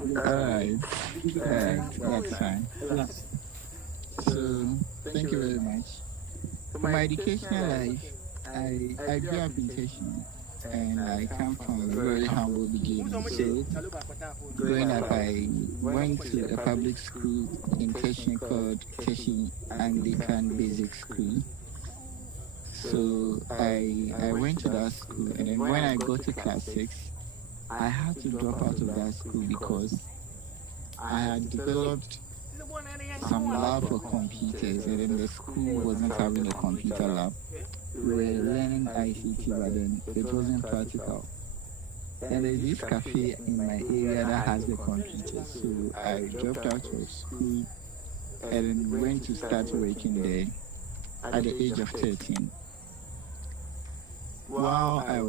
Alright, that's fine. So, thank you very much. For my educational life, I grew up in Teshi and I come from a very humble beginning. So, growing up, I went to a public school in Teshi called Teshi Anglican Basic School. So, I went to that school, and then when I got to class 6, I had to drop out of that school because I had developed some love for computers, and then the school wasn't having a computer lab. We were learning ICT, but then it wasn't practical. And there's this cafe in my area that has the computer, so I dropped out of school and then went to start working there at the age of 13. While I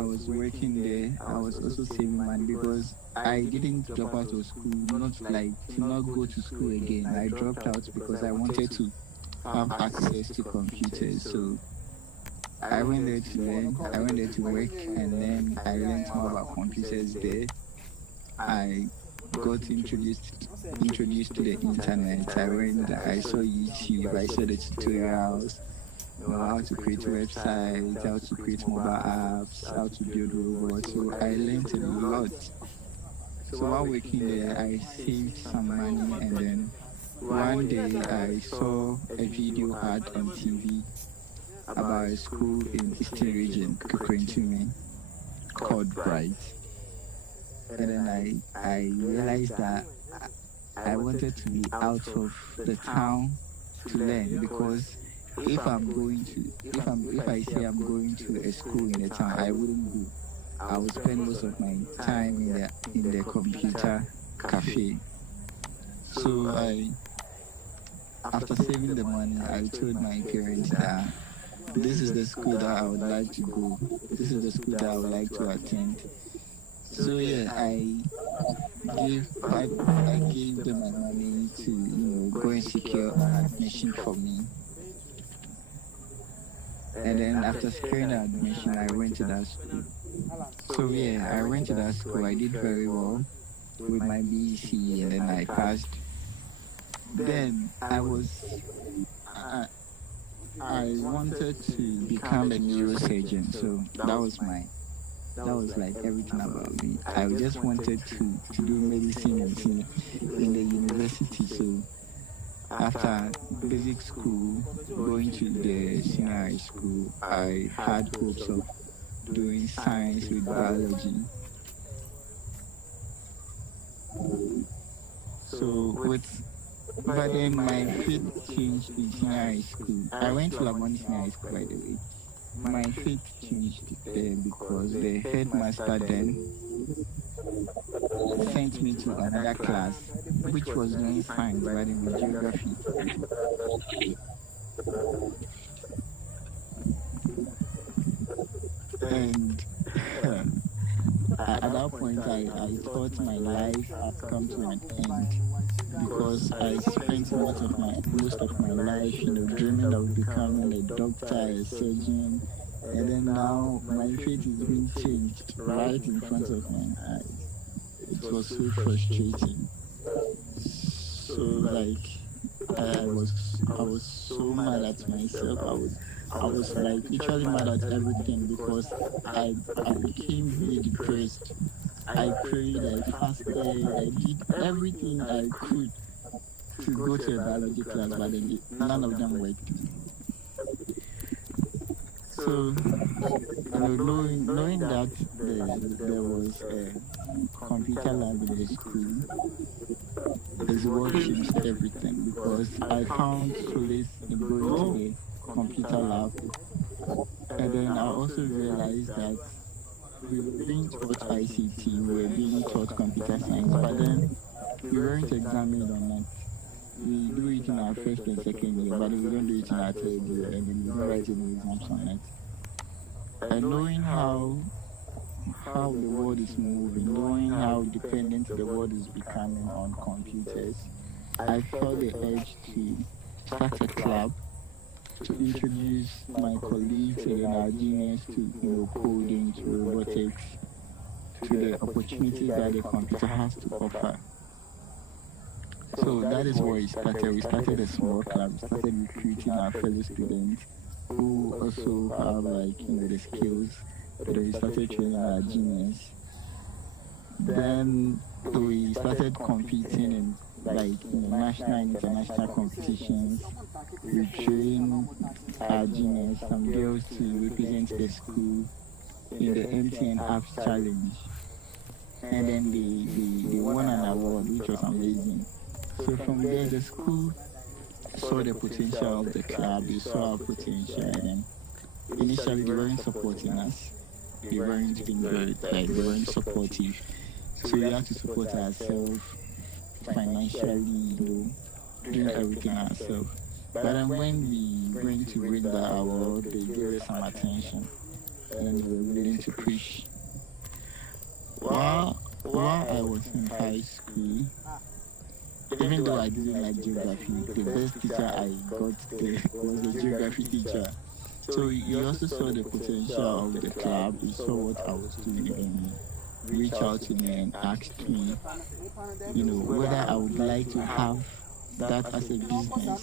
was working there, I was also saving money because I didn't drop out of school, not like to not go to school again. I dropped out because I wanted to have access to computers. So I went there to learn, I went there to work, and then I learned more about computers there. I got introduced to the internet. I saw YouTube, I saw the tutorials, how to create websites, how to create mobile apps, how to build robots. So I learned a lot. So while working there, I saved some money, and then one day I saw a video ad on TV about a school in Eastern Region, Kukrentumi, called Bright. And then I realized that I wanted to be out of the town to learn because if I say I'm going to a school in the town, I wouldn't go. I would spend most of my time in the computer cafe. So after saving the money, I told my parents that this is the school that I would like to go. This is the school that I would like to attend. So yeah, I gave them my money to go and secure an admission for me. And then after securing the admission, I went to that school. So yeah, I went to that school. I did very well with my BEC, and then I passed. Then I wanted to become a neurosurgeon, so that was like everything about me. I just wanted to do medicine in the university. So after basic school, going to the senior high school, I had hopes of doing science with biology. But then my fate changed in senior high school. I went to Lamoni Senior High School, by the way. My fate changed there because the headmaster then sent me to another class, which was doing science, but in geography. And at that point, I thought my life had come to an end because I spent most of my life, dreaming of becoming a doctor, a surgeon, and then now my fate is being changed right in front of my eyes. It was so frustrating. So like I was so mad at myself. I was like literally mad at everything because I became really depressed. I prayed, I fasted, I did everything I could to go to a biology class, but then none of them worked. So, knowing that there was a computer lab in the school is what changed everything because I found solace in going to the computer lab, and then I also realized that we were being taught ICT, we were being taught computer science, but then we weren't examined on that. We do it in our first and second year, but we don't do it in our third year, and then we don't write any exams on it. And knowing how the world is moving, knowing how dependent the world is becoming on computers, I felt the urge to start a club to introduce my colleagues and our juniors to coding, to robotics, to the opportunities that the computer has to offer. So that is where we started. We started a small club. We started recruiting our fellow students who also have the skills. Then we started training our juniors. Then we started competing in national and international competitions. We trained our juniors, some girls to represent the school in the MTN Apps Challenge. And then they won an award, which was amazing. So from there, the school saw the potential of the club, they saw our potential, and then initially they weren't supporting us. They weren't being very, they weren't supportive. So we had to support ourselves financially, doing everything ourselves. But then when we went to win the award, they gave us some attention and they were willing to push. While I was in high school, even though I didn't like geography, the best teacher I got there was the geography teacher. So he also saw the potential of the club, he saw what I was doing, and reached out to me and asked me, whether I would like to have that as a business.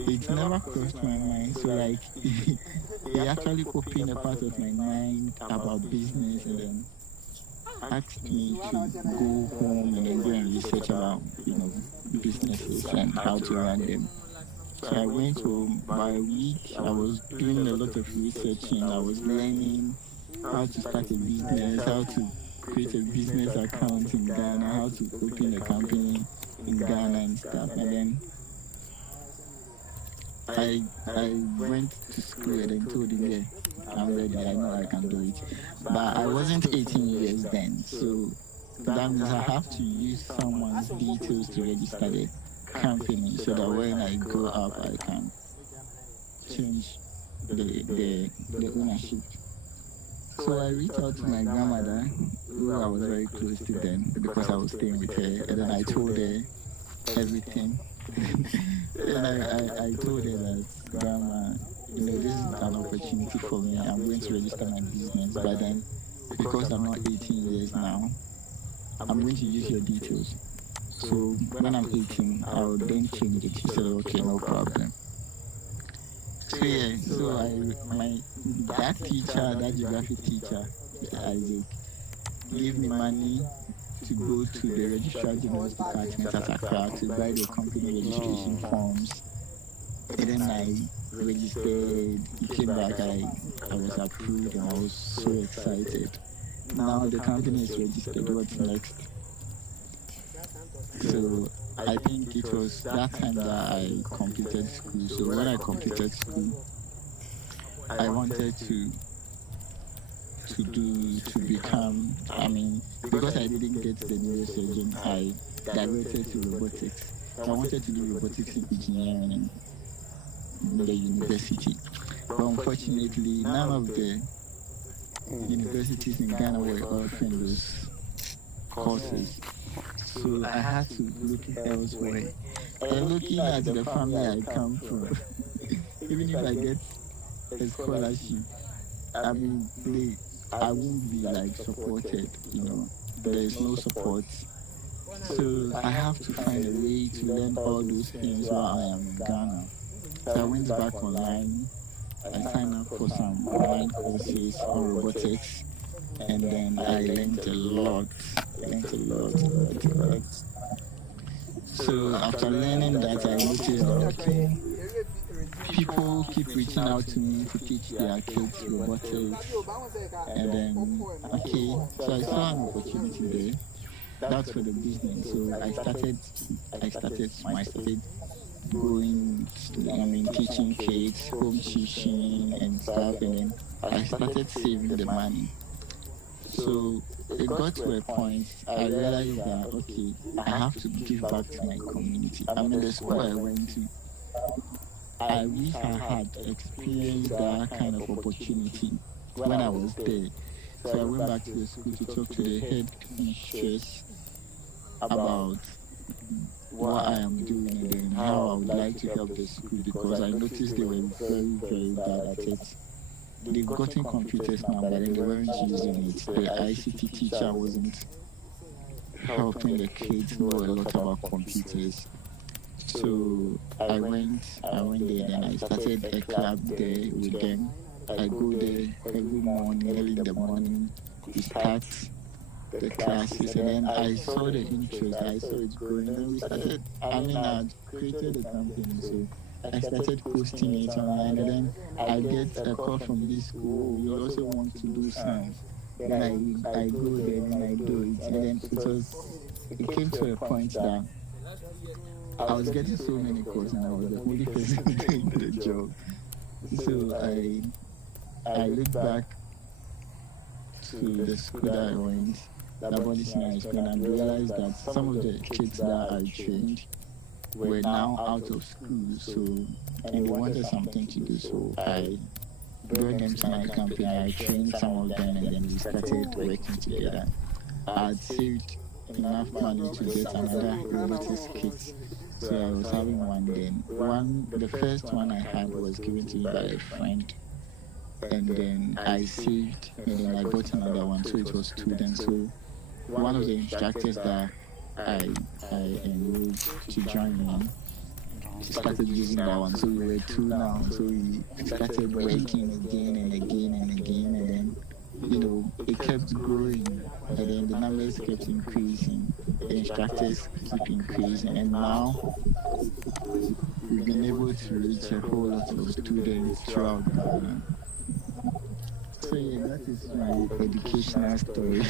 It never crossed my mind. So he actually opened a part of my mind about business and then asked me to go home and then go and research about businesses and how to run them. So I went home. By a week, I was doing a lot of researching. I was learning how to start a business, how to create a business account in Ghana, how to open a company in Ghana and stuff. And then I went to school and then told him, yeah, I'm ready, I know I can do it. But I wasn't 18 years then, so that means I have to use someone's details to register the company so that when I grow up I can change the ownership. So I reached out to my grandmother, who I was very close to then because I was staying with her, and then I told her everything. And I told her that, Grandma, this is an opportunity for me. I'm going to register my business, but then because I'm not 18 years now, I'm going to use your details. So when I'm 18, I'll then change it. She said, okay, no problem. So yeah, so that geography teacher, Mr. Isaac, gave me money to go to the Registrar General's Department at Accra to buy the company registration forms. And then I registered, came back, I was approved and I was so excited. Now the company is registered, what's next? So I think it was that time that I completed school. So when I completed school, I wanted to become, because I didn't get the neurosurgeon, I diverted to robotics. I wanted to do robotics in engineering in the university. But unfortunately, none of the universities in Ghana were offering those courses. So I had to look elsewhere. And looking at the family I come from, even if I get a scholarship, I won't be supported, there is no support. So I have to find a way to learn all those things while I am in Ghana. So I went back online, I signed up for some online courses on robotics, and then I learned a lot. So after learning that, I noticed that people keep reaching out to me to teach their kids robotics. And then, so I saw an opportunity there. That's for the business. So I started going, teaching kids, home teaching and stuff. And then I started saving the money. So it got to a point, I realized that, I have to give back to my community. The school I went to, I wish I had experienced that kind of opportunity when I was there. So I went back to the school to talk to the head mistress about what I am doing and how I would like to help the school, because I noticed they were very, very bad at it. they've gotten computers now, but then they weren't using it. The ICT teacher wasn't helping the kids know a lot about computers. So I went there, then I started a club there with them. I go there every morning, early in the morning. We start the classes, and then I saw the interest, I saw it growing, and then we started. I mean, I created a company, so I started posting it online, and then I get a call from this school. We also want to do some. Then I go there and I do it, and then it came to a point that I was getting so many calls, and I was the only person doing the job. So I look back to the school that I went, that body senior high school, and realized that some of the kids that I trained were now out of school, so and they wanted something to do. So I brought them to my company. I trained some of them, and then we started working together. I had saved enough money to get another robotics kit. So I was having one then. The first one I had was given to me by a friend, and then I saved, and then I bought another one. So it was two then. So one of the instructors that I enrolled to join me, she started using that one. So we were two now. So we started working again and again and again, and then it kept growing, and then the numbers kept increasing, the instructors keep increasing, and now we've been able to reach a whole lot of students throughout Ghana. So yeah, that is my educational story.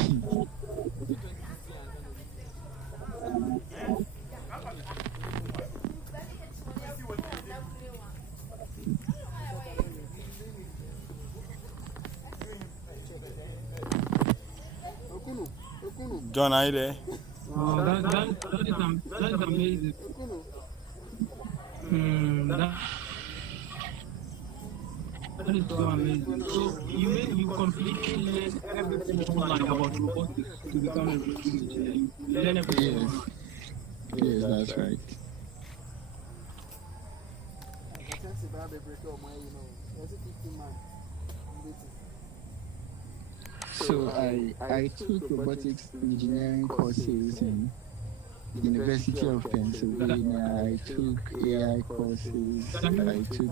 John, are you there? Oh, that is amazing. That is so amazing. So you completely learn everything online about robotics to become a robotics engineer. You learn everything Yes, online. yes, that's right. So I took robotics engineering courses in University of Pennsylvania. I took AI courses.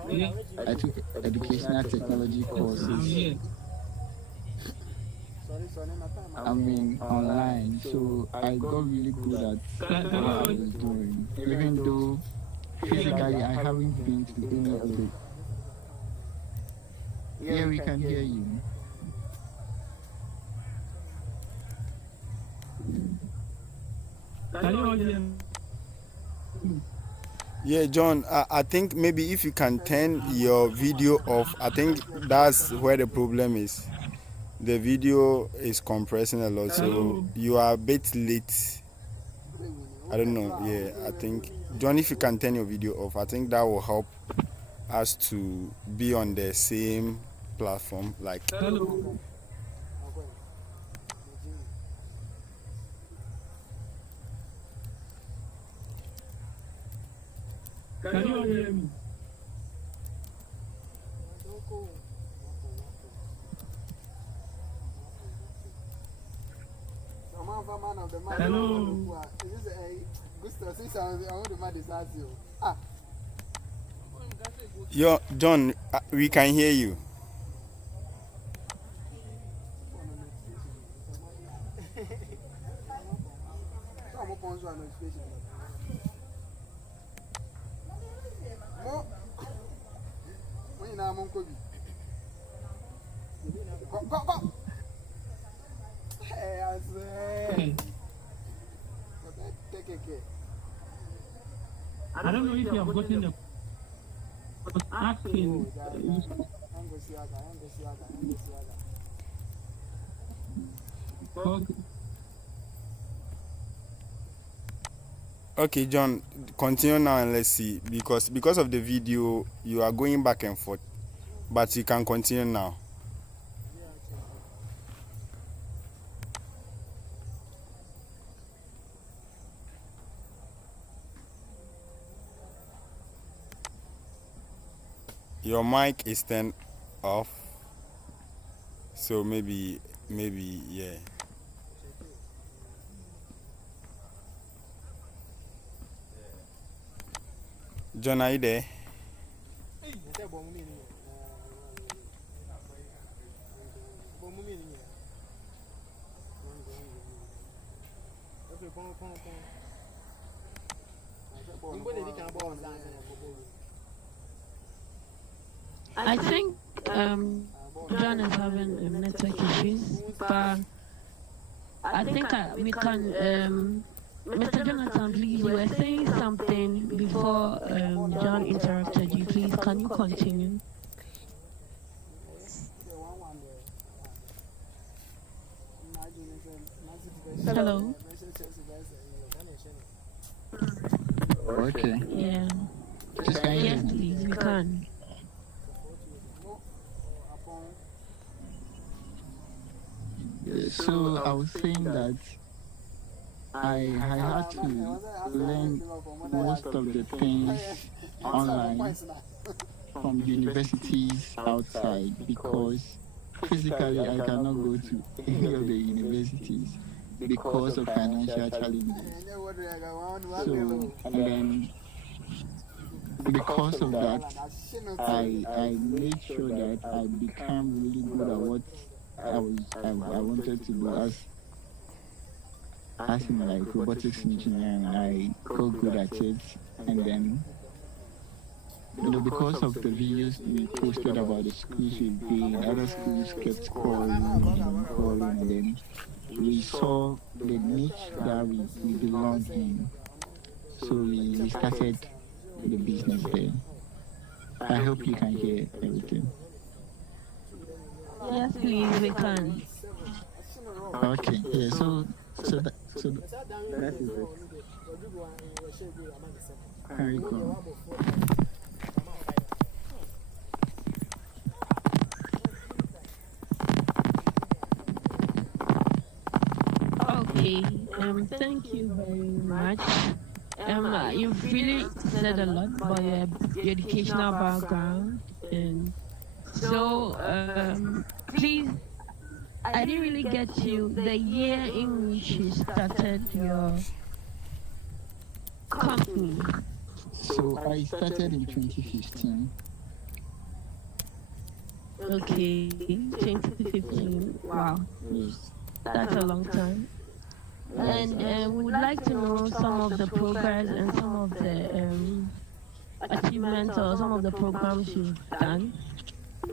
Yeah, I took educational technology I'm courses. here. I mean, online. So I got really good at Can what I you was doing, even though physically I haven't been to any of the. Yeah, we can hear you. all hear me? Yeah, John, I think maybe if you can turn your video off, I think that's where the problem is. The video is compressing a lot, so Hello. you are a bit late. I don't know. Yeah, I think, John, if you can turn your video off, I think that will help us to be on the same platform. Like, Hello. Can you all hear me? Hello. John, we can hear you. I don't know if you have gotten the asking. Okay. Okay, John, continue now and let's see, because of the video you are going back and forth, but you can continue now. Your mic is turned off. So maybe yeah. John, are you there? I think John is having network issues, but I think we can. Mr. Jonathan, please, you were saying something before John interrupted you. Please, can you continue? Hello. Okay. Yeah. Just can you hear Yes, me? please, we can. So I was saying that I had to learn most of the things online from universities outside because physically I cannot go to any of the universities because of financial challenges. So and then because of that, I made sure that I become really good at what I wanted to do as in like robotics engineering. I got good at it, and then because of the videos we posted about the schools we've been, other schools kept calling, and then we saw the niche that we belong in. So we started the business there. I hope you can hear everything. Yes, please, we can. Okay, yeah. That is it. Very cool. Okay. Thank you very much. You've really said a lot about your educational background, and so please, I didn't really get you the year in which you started your company. So I started in 2015. Okay, 2015. Wow, Yes. that's a long time. And we would like to know some of the progress and some of the achievements or some of the programs you've done.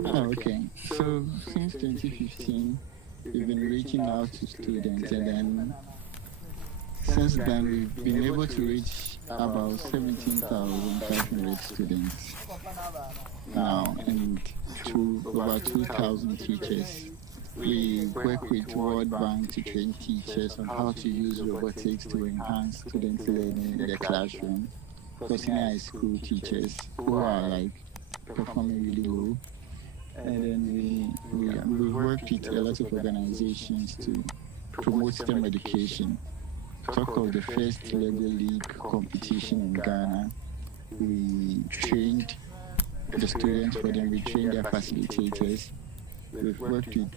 Oh, okay. So since 2015, we've been reaching out to students, and then since then we've been able to reach about 17,500 students now, and to over 2,000 teachers. We work with World Bank to train teachers on how to use robotics to enhance student learning in the classroom for senior high school teachers who are like performing really well. And then we worked with a lot of organizations to promote STEM education. Talk of the first Lego League competition in Ghana. We trained the students for them, we trained their facilitators. We've worked with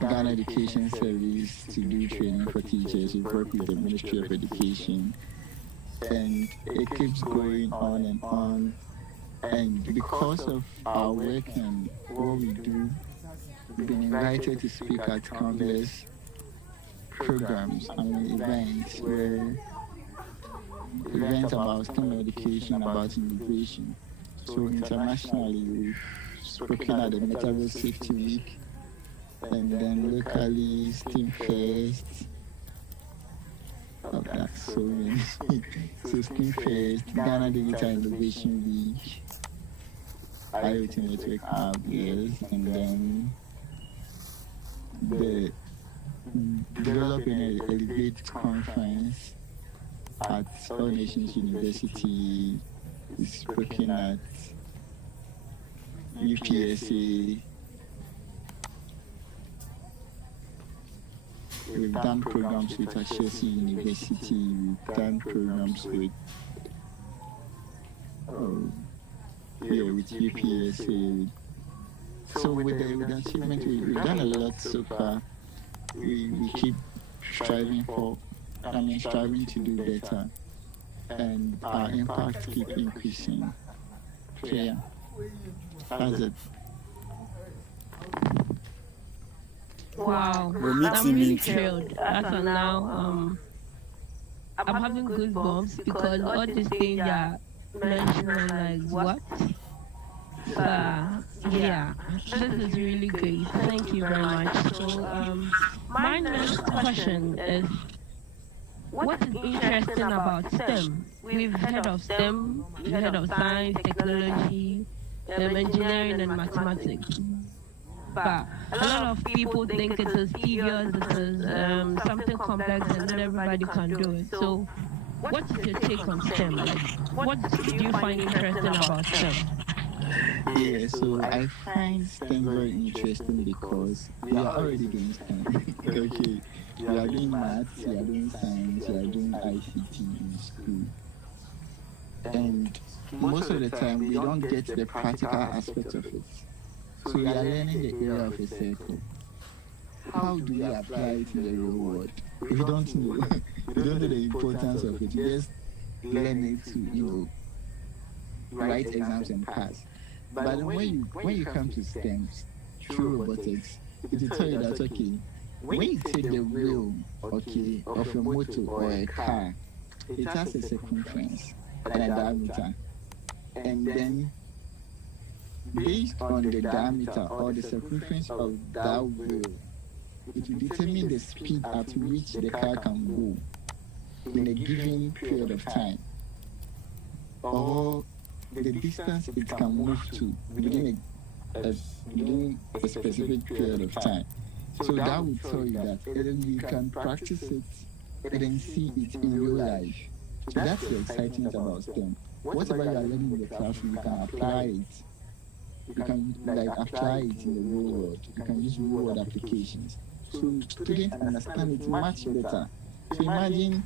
Ghana Education Series to do training for teachers. We've worked with the Ministry of Education. And it keeps going on and on. And because of our work and what we do, we've been invited to speak at countless programs, events about STEM education, about immigration. So internationally, we've spoken at the Metaverse Safety Week, and then locally, STEAM Fest. Oh, that's so many. So STEAM Fest, Ghana Digital Innovation Week, IoT Network Hub, yes, and then the Develop and Elevate Conference at All Nations University is spoken at UPSA. We've done programs with Ashesi University. We've done programs with with UPSA, So with the achievement, we've done a lot so far. We keep striving striving to do better, and our impact keep increasing. So yeah, that's it. Wow. We're meeting I'm really meeting. thrilled. As of now, I'm having goosebumps because all these things are mentioned. I'm like, what? Yeah, this is really great. Thank you very much. So, my next question is, what is interesting about STEM? We've heard of STEM, we've heard of science, technology, engineering, and mathematics. But a lot of people think it is tedious, it is something complex, and not everybody can do it. So, what is your take on STEM? Like, what did you find interesting about STEM? Yeah, so I find STEM very interesting because we are already doing STEM. Okay, we are doing maths, we are doing science, we are doing ICT in school. And most of the time, we don't get the practical aspect of it. So we are learning the area of a circle. How do we apply it in the real world? We don't know. We don't know the importance of it. We just learn it to, write exams and pass. But then when you come to STEMs, through robotics, it will tell you that okay, when you take the wheel, okay, of a motor or a car, it has a circumference and a diameter, and then based on the diameter or the circumference of that wheel, it will determine the speed at which the car can go in a given period of time, or the distance it can move to within a specific period of time. So that will tell you that, and then you can practice it and then see it in real life. So that's the excitement about STEM. Whatever you are learning in the classroom, you can apply it. You can apply it in the real world. You can use real world applications. So students understand it much better. So imagine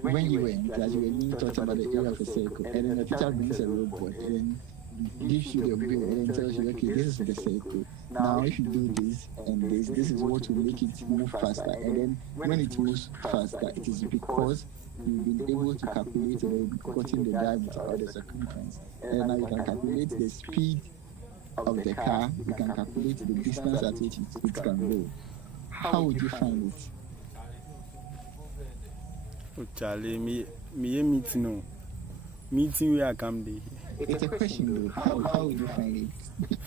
when you were in class, you were being taught about the area of a circle, and then the teacher brings a robot and then gives you the wheel and then tells you, okay, this is the circle. Now, if you do this and this is what will make it move faster. And then when it moves faster, it is because you've been able to calculate and gotten the diameter or the circumference. And now you can calculate the speed of the car, you can calculate the distance at which it can go. How would you find it? Oh, Charlie, me meeting no. Meeting where I come there. It's a question though. How would you find it?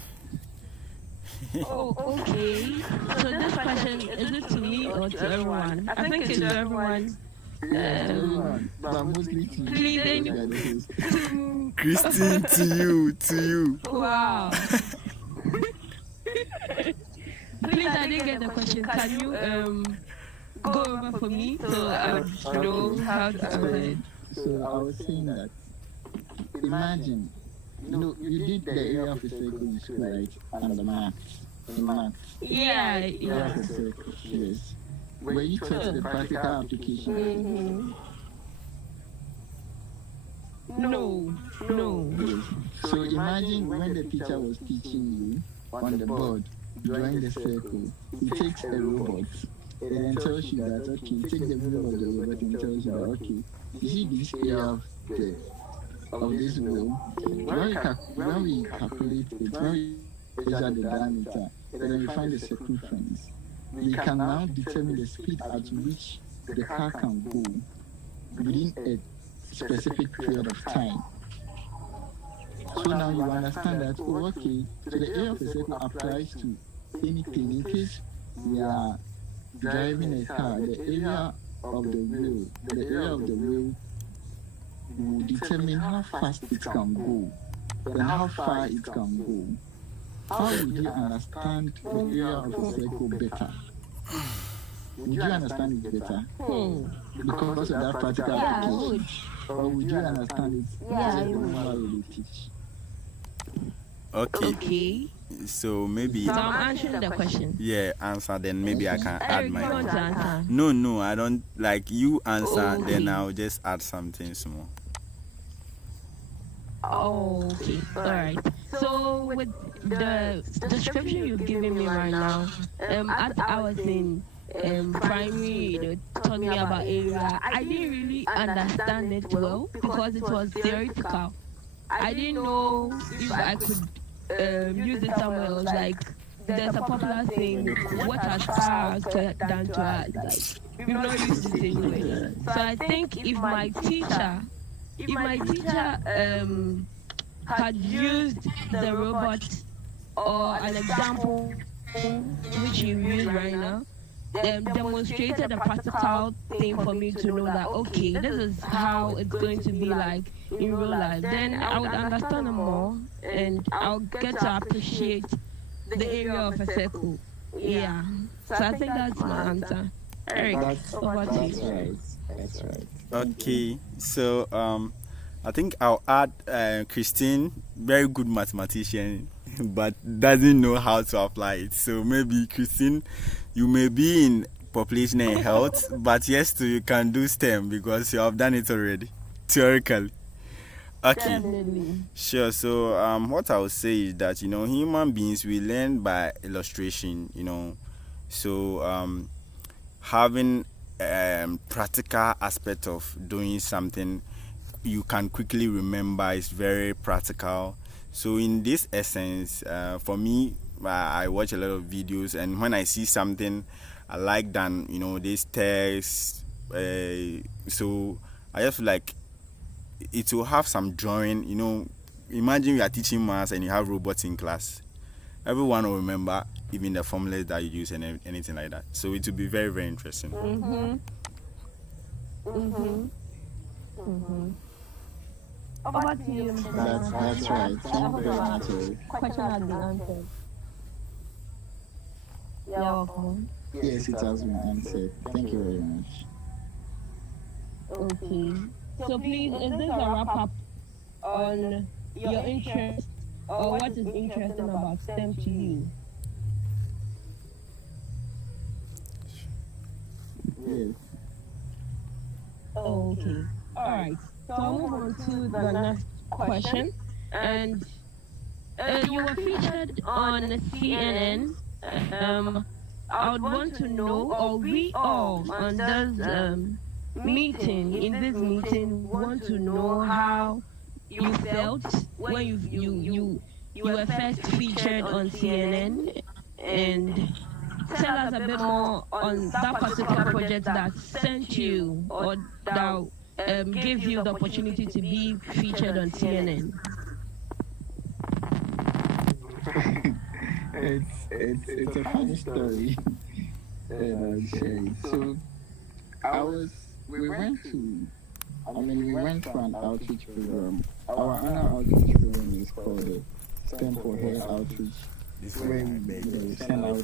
Oh, okay. So this question, is it to me or to everyone? I think it's to everyone. Everyone, but mostly to Please, you. Christine, to you. Wow. Please, I didn't get the question. Can you go over for me so I would know how to answer it? So I was saying that, imagine, you did the area of a circle in school, right? And the maths. In maths. Yeah. Area of a circle, yes. Were you taught the practical application? No. Yes. So imagine when the teacher was teaching you on the board, drawing the circle, he takes a robot and then tells you that, okay, he takes the wheel of the robot and tells you that, okay, you see this area of this wheel, when we calculate it, when we measure the diameter, and then we find the circumference, we can now determine the speed at which the car can go within a specific period of time. So now you understand that, oh, okay, so the area of a circle applies to anything. In case we are driving a car, the area of the wheel will determine how fast it can go and how far it can go. How would you understand the area of a circle better? Would you understand it better? Because of that practical application? Or would you understand it better than the normal way they teach? Okay. So maybe. So I'm answering the question. Yeah, answer. Then maybe I can add You my. want to answer? No, I don't. Like you answer, then I'll just add something small. Okay. All right. So with the description you've given me right now, as I was in primary, taught me about area. I didn't really understand it well because it was theoretical. I didn't know if I could use it somewhere else. Like there's a popular saying, "What has power done to us?" Like we've not used it anywhere. So I think if my teacher had used the robot or an example which you use right now, demonstrated a practical thing for me to know that okay, this is how it's going to be like in real life, then I would understand more and I'll get to appreciate the area of a circle. Yeah. So I think that's my answer. Eric, over to That's you. right. That's right. Thank you. Okay, so I think I'll add Christine, very good mathematician, but doesn't know how to apply it. So maybe Christine, you may be in population and health, but yes, too, you can do STEM because you have done it already, theoretically. Okay, Definitely. sure. So what I would say is that human beings we learn by illustration. So having practical aspect of doing something you can quickly remember is very practical. So in this essence, for me, I watch a lot of videos, and when I see something I like than this text, so I just feel like it will have some drawing. Imagine you are teaching maths and you have robots in class. Everyone will remember even the formulas that you use and anything like that. So it will be very, very interesting. Mhm. Mhm. Mhm. Over to you, Mr. That's Jonathan. right. I Thank you hope very your much, Eric. question has been answered. You're welcome. Yes, it has been answered. Thank you very much. Okay. So please, is this a wrap up on your interest or what is interesting about STEM to you? Yes. Okay. All right. So I'll move on to the next question. And you were featured on CNN. Um, I would want to know, or we all on this meeting, in this meeting, want to know how you felt when you were first featured on CNN, and tell us a bit more on that particular project that sent you or that gave you the opportunity to be featured on CNN. It's a funny story, and I'll share it. So I was we went to we went for an outreach program. Our annual outreach program is called the STEM for Hair Outreach, where we send out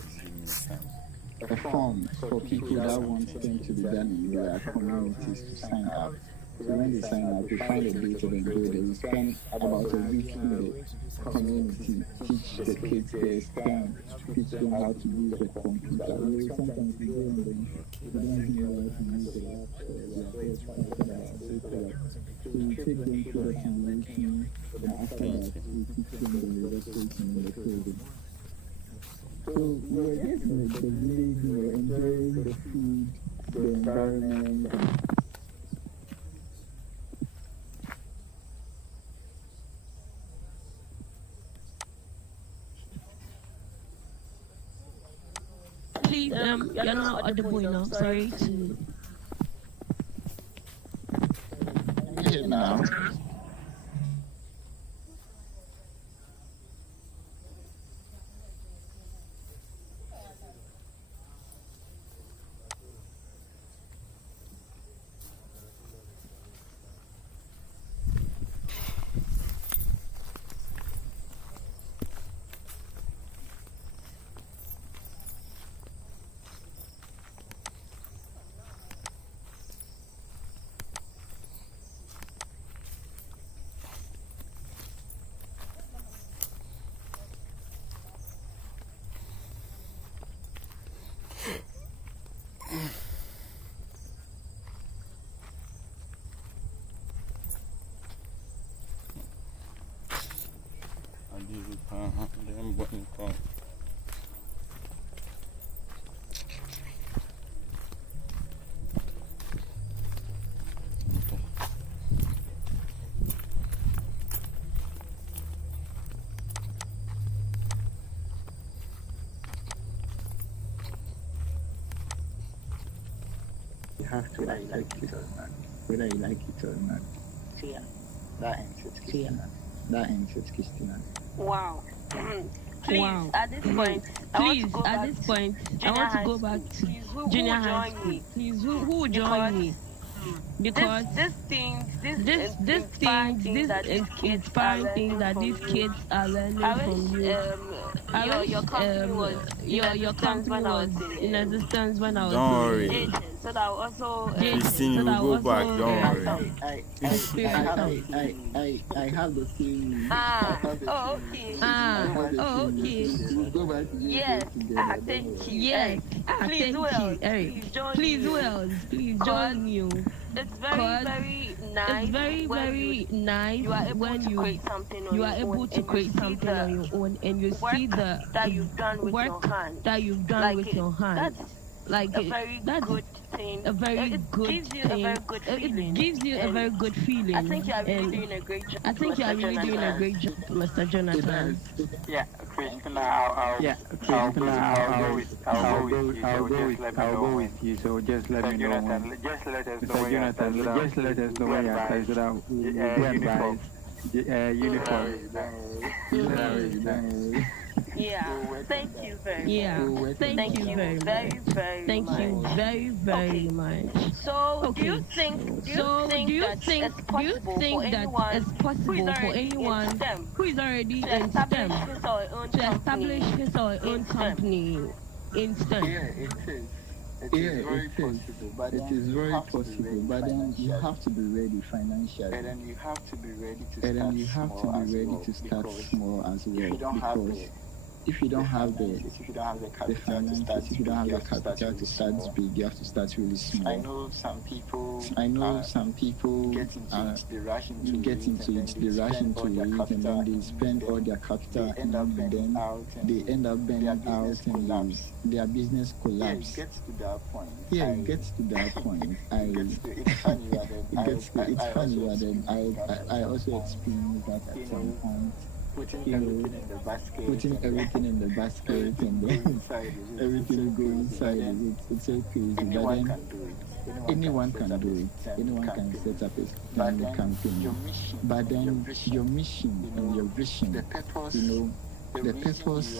a form for people that want STEM to be done in their communities to sign up. So when they sign up, we find a date and go there. We spend about a week in the community, teach the kids the STEM, teach them how to use the computer. Sometimes we go and then they don't know how to use the laptop, their heads faster than our paper. So we take them through the simulation, and after that, we teach them the registration and the coding. So we were just in the village, we were enjoying the food, the environment. Please, you're not audible enough. Sorry to. Here now. Then button phone. You have to accept it or not, whether you like it or not. So yeah, that ends it, Christina. That ends it, Christina. Wow. Please, Wow. at this point, Please, at this point, I want to go back to junior high school. Please, who will join me? Because this thing, this inspiring thing that these kids are learning from you. I wish your company was your company was in existence when I was Don't in worry. Asian, so that I also Christine, so that you I go back, also, don't worry. I have the feeling. okay. Okay. We'll go back to Yes. together. Thank you. Yes. Please, Thank who else? you, Eric. Please, who else? Please join you. It's very nice. It's very nice you are able when to you create something on you your are able own, to and create you see something on your own, and you work see the that you've done with work your hands. that you've done Like with your hands. Like a very that's good thing. a very It good gives you thing. a very good feeling. It gives you a And very good feeling. I think you are really and doing a great job. I think you are Mr. really doing a Jonathan. great job, Mr. Jonathan. Yeah, Christina, I'll go with you. So just let me know when. Just let us know Mr. when you're Jonathan, just let us know when you're starting so that we uniform. uniform. Yeah, thank you very much. Yeah, thank you very much. Thank you very much. So, do you think that it's possible for anyone who is already to in STEM establish his or her own to establish his or her own company company in STEM? Yeah, it is. It is very possible, but then you have to be ready financially. And then you have to be ready to And then you start have to small be ready as to start well, small as well. if you don't have Because the if you don't have the finances, if you don't have the capital to finances, start if you don't have big, the capital to start small. big, you have to start really small. I know some people get into it, they rush into get it, into and it, then they rush spend into all their it, and capital, then they spend all their capital, they end up and burning then out, and they end up burning their out, business and collapse. their business Yeah, collapse. it gets to that point. Yeah, it gets to that point. It's funny that It's funny that I also experienced that at some point. putting everything in the basket, Putting everything in the basket and then everything will go inside. It's so crazy. Anyone But can do it. then anyone can do it. Anyone can set up a family campaign. But then your mission and your vision, the purpose, the purpose,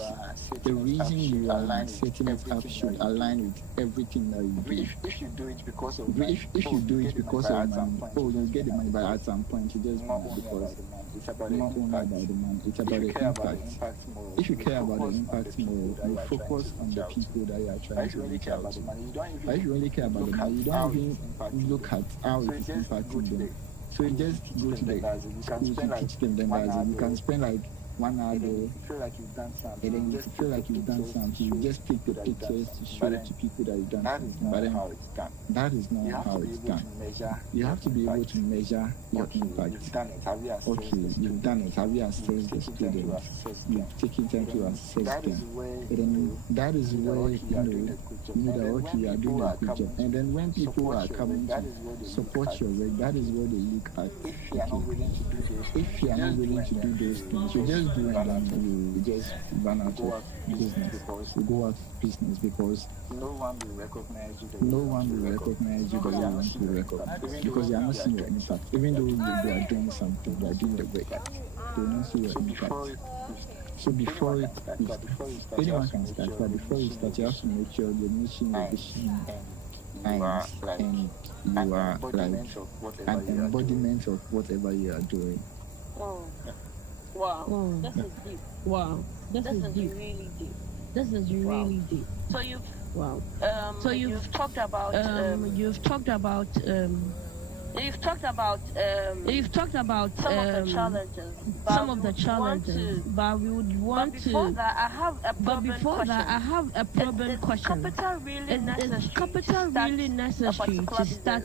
the reason you are setting it up should align with everything that you do. If you do it because of If you do it because of money, you'll get the money, but at some point you just not do it only because about the money, it's about the not only impact. about the money, it's about If you the care about the impact. impact more, If you care about the focus on impact people more, that you you are focus trying to on reach the out to. people that you are But trying if to you only reach care out about to. the money, you don't even But if you only care about the look money, you at how don't it's impacting even look them. at how So it is you just go impacting to them. the So you just go to the schools to teach them then you can spend like 1 hour and then there, you feel like you've done something. and then you just feel like you've done something. You just take the pictures to show But to people that you've done that is something. not But then how it's done. that is You not have how to be it's able done. to measure. You have to be able to measure your Okay, impact. you've done it. Have you assessed Okay, the you've done it. Have you You've assessed the taken time to students? assess them. You've taken time to assess That is them. where And then that is where okay, you are doing a good job. you know And that then okay, when you are doing people a good job. coming And then when people support are your coming work, that to is what they support look your at. work, that is what they look at. If you are not willing to do those things, If you are not willing to do those things, you just do it and then you just run out go of out business. because You go out of business because no one will recognize you. the no way one you will recognize you the way you want to be recognized because they are not seeing your impact. Even though they are doing something, they are doing the work, they will not see your So before impact. you So before anyone can start, but before you start, anyone you can have to start, make but sure before you start, you have to make sure your mission, your vision, and you are and like you an are like embodiment of whatever an you are doing. embodiment of whatever you are doing. Oh. Wow. Wow. This is deep. Wow, this is deep. Really deep. This is really deep. So you've Wow. so you've talked about You've talked about You've talked about some of the challenges, but we would want but before to. that, I have a But problem before question. that, I have a problem Is question. capital really necessary? Is capital really necessary to start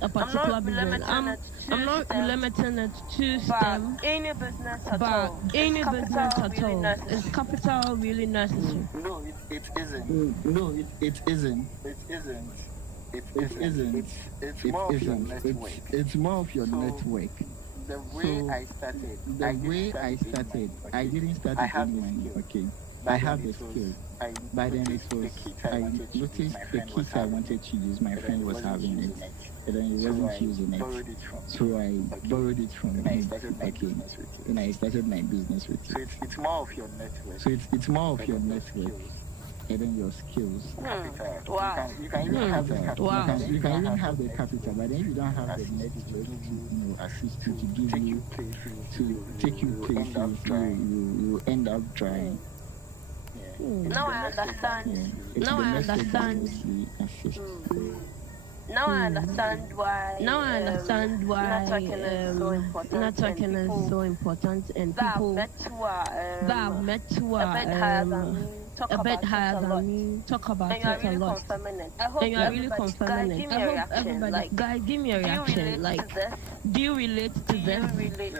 a particular business? I'm not limiting it to STEM, any business at but all. any Is business capital at really all. necessary? Is capital really necessary? No, it isn't. No, it isn't. It isn't. It It isn't. It's It more of your isn't. network. It's more of your So, network. The way So, I started, The way I started, I didn't start I with have any the money. skill. Okay, But I then have the it was- skill. I By then it noticed was, the kit I wanted to use, noticed my the friend was kit I having wanted to use, my it, friend was wasn't having it, using it. and then he So wasn't I using it. borrowed it from So I borrowed it from and I him. started my Okay, business with it. and I started my business with So it. it's more of your network. So it's more of than your your network skills. and then your skills. Capital. Wow. You can even have the capital. Wow. You can even have the capital, but then you don't have the network to assist you, to give Take you, you places. to take you places. End up trying. You end up trying. Now I understand. It's Now the I message that understand. mostly assist. Now I understand why. Now I understand why networking is so important. networking and is people so important, and that I've people met who are that I've met who a bit higher than are me talk a bit about higher it a lot. than me talk about And you are it a really lot. confirming it. I hope And you are really everybody- confirming guys, it. give I me a hope reaction. everybody, Like, guys, give me a do you reaction. relate Like, to this? do you relate to Do you this? relate?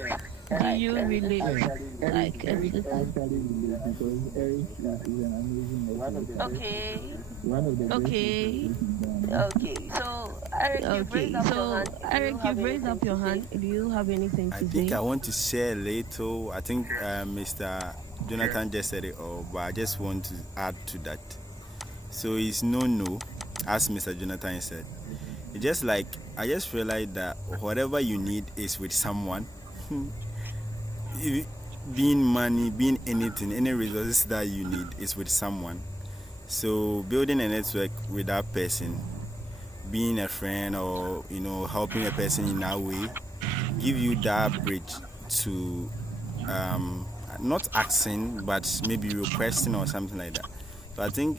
Do you relate? Eric, Like, it's actually relate because Eric is an amazing networker. Okay. One of the best Okay. networkers in Ghana. Okay. So Eric, you've Okay, raised up your so hand. Eric, you've raised up your hand. Do you have anything I to think say? I want to share a little. I think Mr. Jonathan just said it all, but I just want to add to that. So it's no, as Mr. Jonathan said. It's just like I just realized that whatever you need is with someone. Being money, being anything, any resources that you need is with someone. So building a network with that person, being a friend or helping a person in that way, give you that bridge to not asking but maybe requesting or something like that. So I think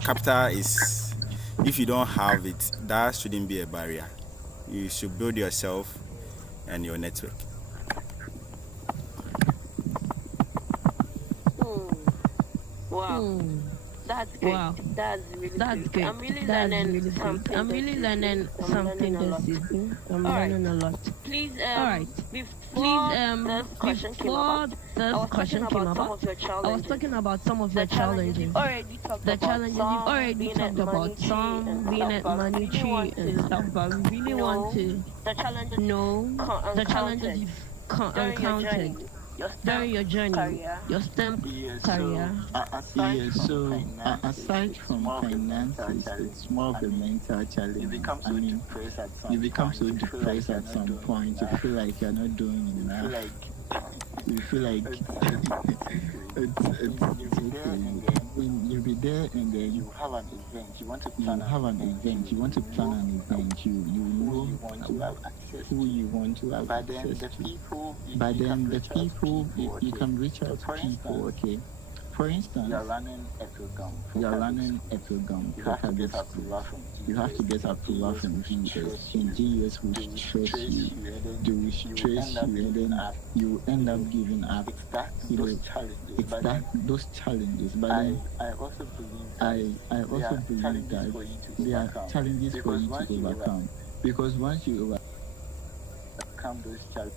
capital is, if you don't have it, that shouldn't be a barrier. You should build yourself and your network. Wow. That's great. Wow. That's really That's great. great. I'm really That's learning really something. great. I'm really this learning season. I'm something learning a lot. this season. I'm All right. learning a lot. Please, All right. before this question came about, I was talking about some of your I was challenges. talking about some of The your challenges. you've already talked The about. challenges you've some already being talked at about, Money Tree some and being stuff, at but Money we really Tree want and to stuff, but we really want to the challenges know the challenges encountered you've during your encountered journey, during your journey, career. your STEM Yeah, career. Aside from finances, it's more of a mental challenge. You become so depressed at some you become so point. You feel depressed like at you're some not point. You doing feel like you're not doing enough. enough. You feel like You feel like it's okay. When you'll be there and then you have an event. You want to you plan have an event. You want to plan an event. You know you want to have access who you want to have But then access the to. people, But you then can the reach out to people, you okay? can reach out to For people. instance, Okay. For instance, you are running a program. you are running a program You for have to public get school. approval from You have to get approval from GS. And GS will stress you. They will stress you, and then you end up giving up. It's that, You know, those challenges. It's But that then those challenges. But I then also believe I also believe challenges that for you to there are overcome. challenges for Because you once to you overcome. Because once you overcome those challenges,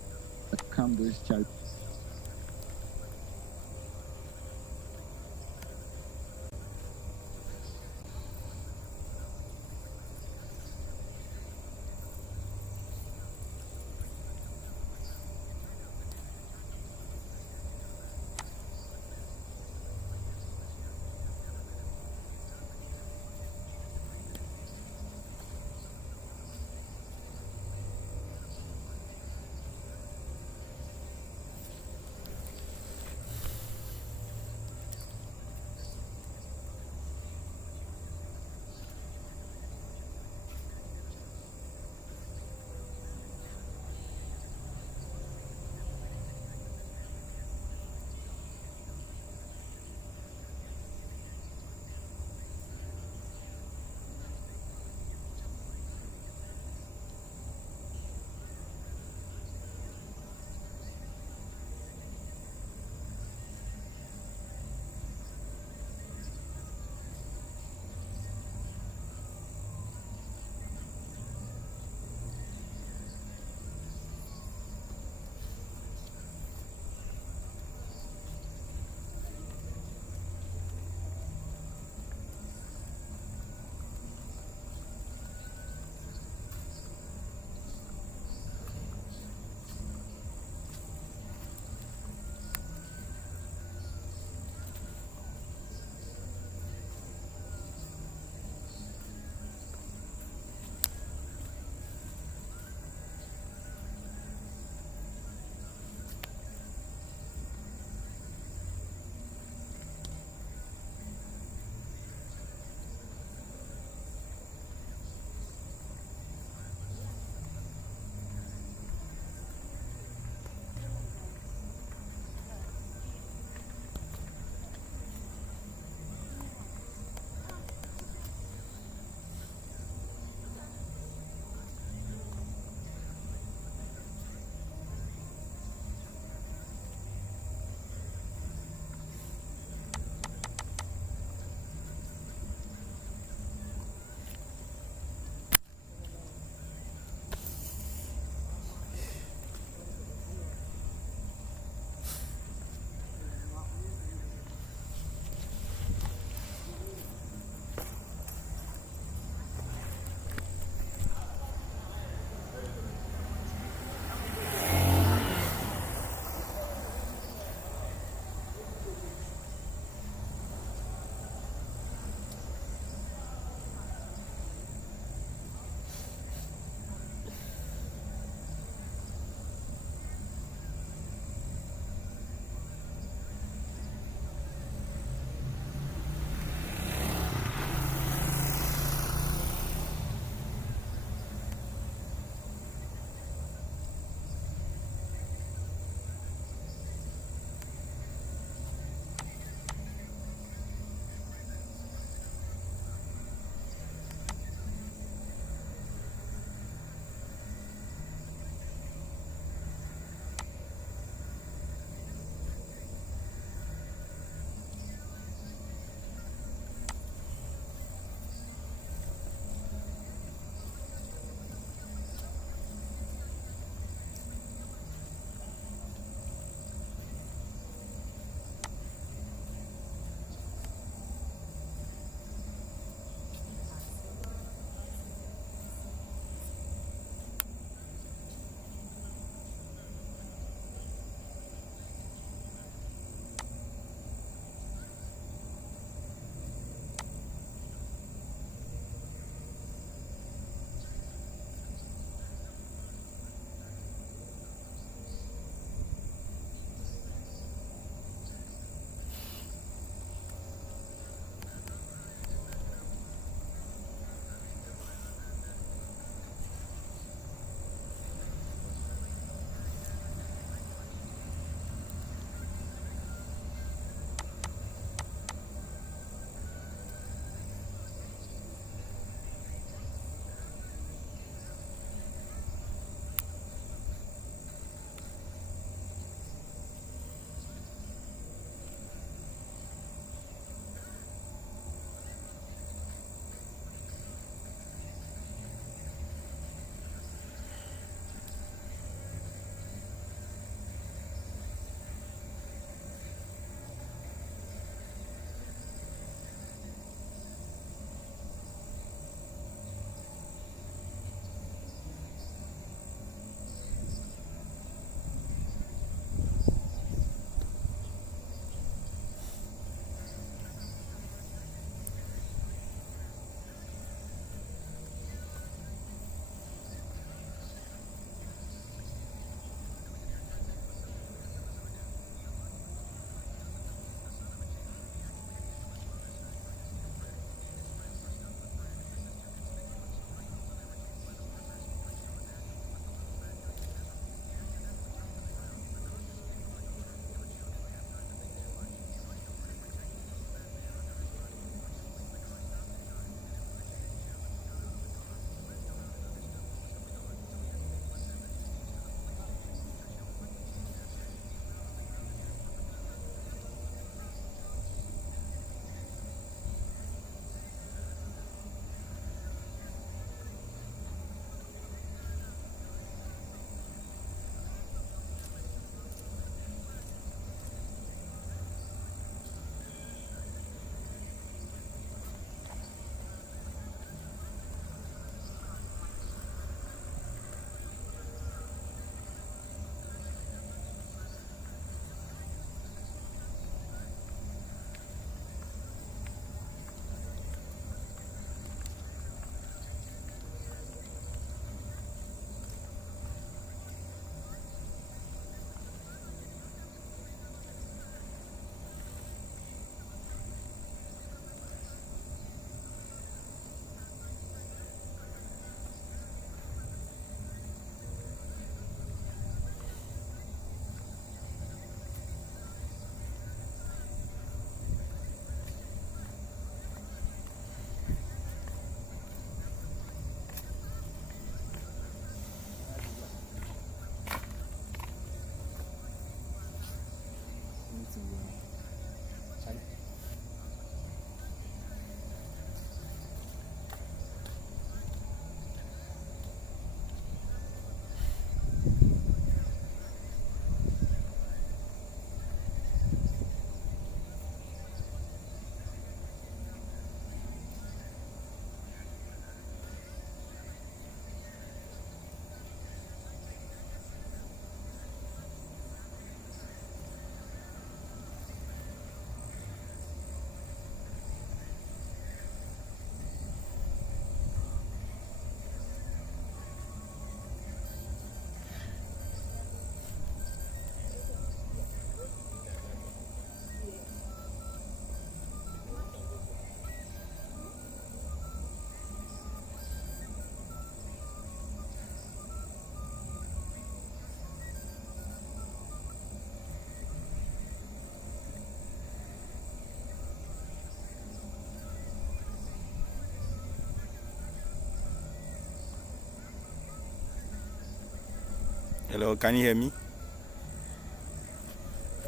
Hello, can you hear me?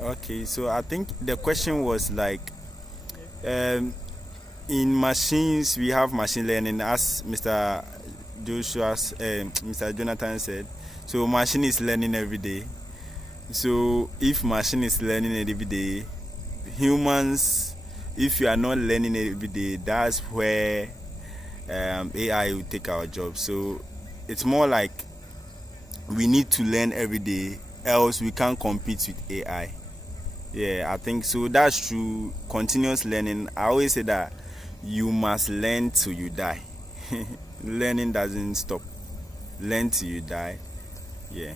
Okay, so I think the question was like, in machines we have machine learning, as Mr. Jonathan said. So machine is learning every day. So if machine is learning every day, humans, if you are not learning every day, that's where AI will take our job. So it's more like we need to learn every day, else we can't compete with AI. Yeah, I think so. That's true. Continuous learning. I always say that you must learn till you die. Learning doesn't stop. Learn till you die. Yeah.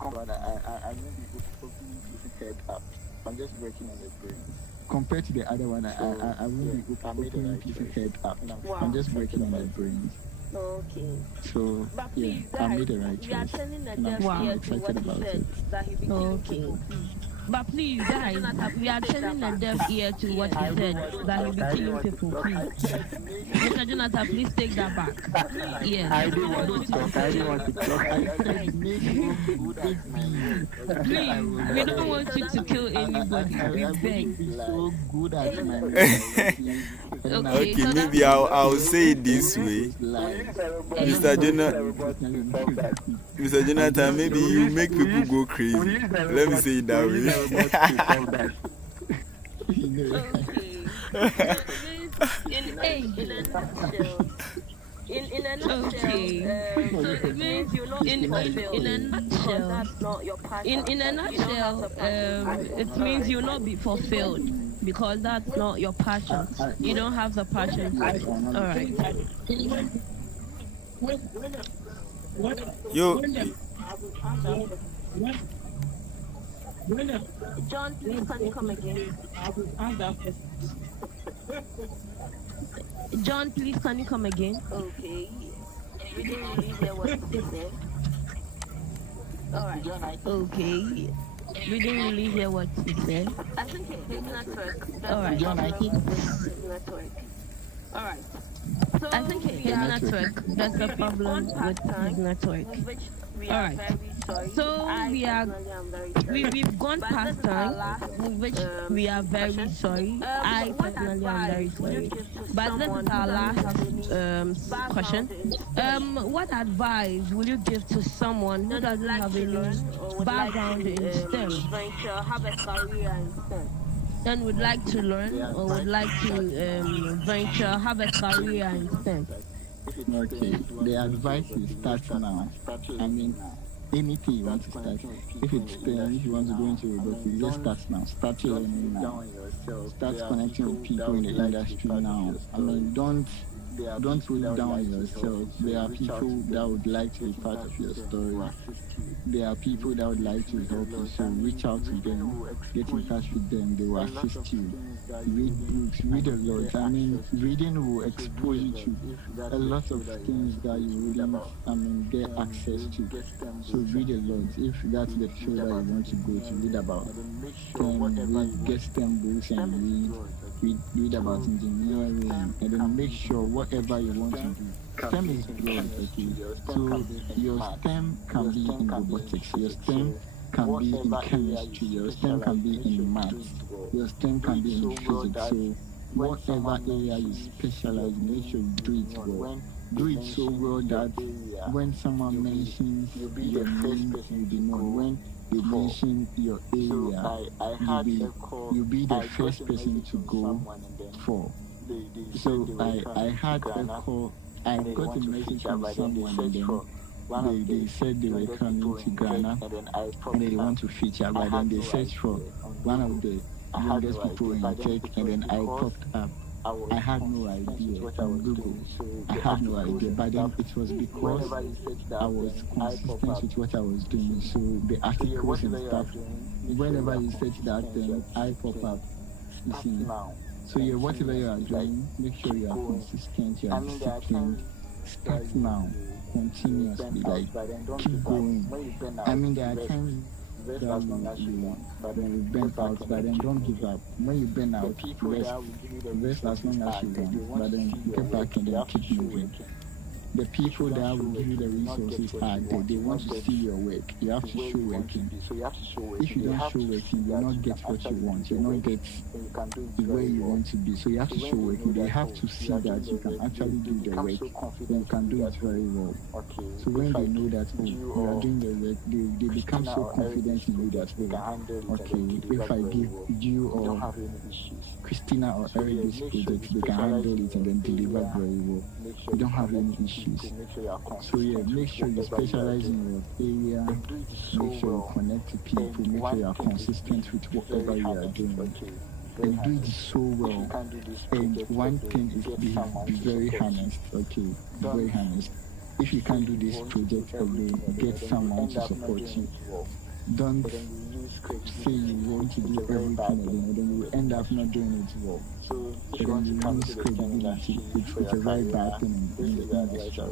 But I won't be opening people's head up. I'm just working on the brain. Compared to the other one, I won't be I made the opening right people's choice. head up. And I'm just working on their brains. Okay. So But yeah, please, I guys, made the right we are choice. turning a And deaf Wow. ear I'm to what excited he about said, it. that he be killing Okay. people, please. But please, guys, we are turning a deaf ear to what he said, that he'll be killing people, please. Mr. Jonathan, please take that back. Yes. I didn't want to talk. I didn't want to talk. I said make me Good at my work. Please, we don't want you to kill anybody. I We wouldn't beg. be so good at my work. Okay, Okay, so maybe that's I'll say it this way. Mr. Mr. Jonathan, maybe you make people go crazy. Let me say it that way. Okay. In a nutshell, in a nutshell, Okay. so it means you're not in a nutshell, that's not your passion. in a nutshell, it means you'll not be fulfilled because that's not your passion. You don't have the passion for it. All right. Yo, John, please can you come again? John, please can you come again? Okay. We didn't really hear what he said. All right. Okay. We didn't really hear what he said. I think it's his network. All right. John, I think his network. All right. So I think it's his network. That's the problem with his network. Which we All are right. very sorry. So I we are personally am very sorry. we've gone But past this is our time, last which we are very question. sorry. I What personally am very advice would you sorry. give to But this someone is who our doesn't last have any question. background in STEM? What advice will you give to someone who That would doesn't like have to any learn or would like background in to STEM venture, have a career in STEM? and would like to learn They or would advise like you to that venture, have a career in STEM? Okay, the advice is start now. I mean, anything you want to start. If it's STEM, if you want to go into robotics, just start now. Start learning now. Start connecting with people in the industry now. I mean, don't look down on yourself. There are people that would like to be part of your story. There are people that would like to help you, so reach out to them, get in touch with them, they will assist you. Read books, read a lot. I mean, reading will expose you to a lot of things that you wouldn't, get access to. So read a lot. If that's the field that you want to go to, read about get STEM books and read about engineering, and then make sure whatever you want to do. STEM is broad, okay? So your STEM can be in robotics, your STEM can be in chemistry, your STEM can be in maths, your STEM can be in physics. So whatever area you specialize, make sure you do it well. Do it so well that when someone mentions your name, you'll be known. When they mention your area, you'll be the first person to go for. So I had a call. I got a message from someone, and then they said they were coming to Ghana and they want to feature, but then they searched for one of the youngest people in tech, and then I popped up. I had no idea on Google. I had no idea, but then it was because I was consistent with what I was doing. So the articles and stuff, whenever you search that thing, I pop up. You see. So yeah, whatever you are doing, make sure you are consistent, you are disciplined. Start now, continuously, like keep going. I mean, there are times that you burn out, but then don't give up. When you burn out, rest as long as you want, but then get back and then keep moving. The people that will give you the resources are there. They want to see your work. You have to show working. If you don't show working, you'll not get what you want. You'll not get where you want to be. So you have to show working. They have to see that you can actually do the work. Then you can do it very well. So when they know that, oh, you are doing the work, they become so confident in you that, oh, okay, if I give you or Christina or Eric this project, they can handle it and then deliver very well. You don't have any issues. So yeah, make sure you specialize in your area, make sure you connect to people, make sure you are consistent with whatever you are doing, and do it so well. And one thing is be very honest, okay? Be very honest. If you can't do this project alone, get someone to support you. Don't say you want to do everything alone, and then you end up not doing it well. And then you lose credibility. It's a very bad thing in the industry.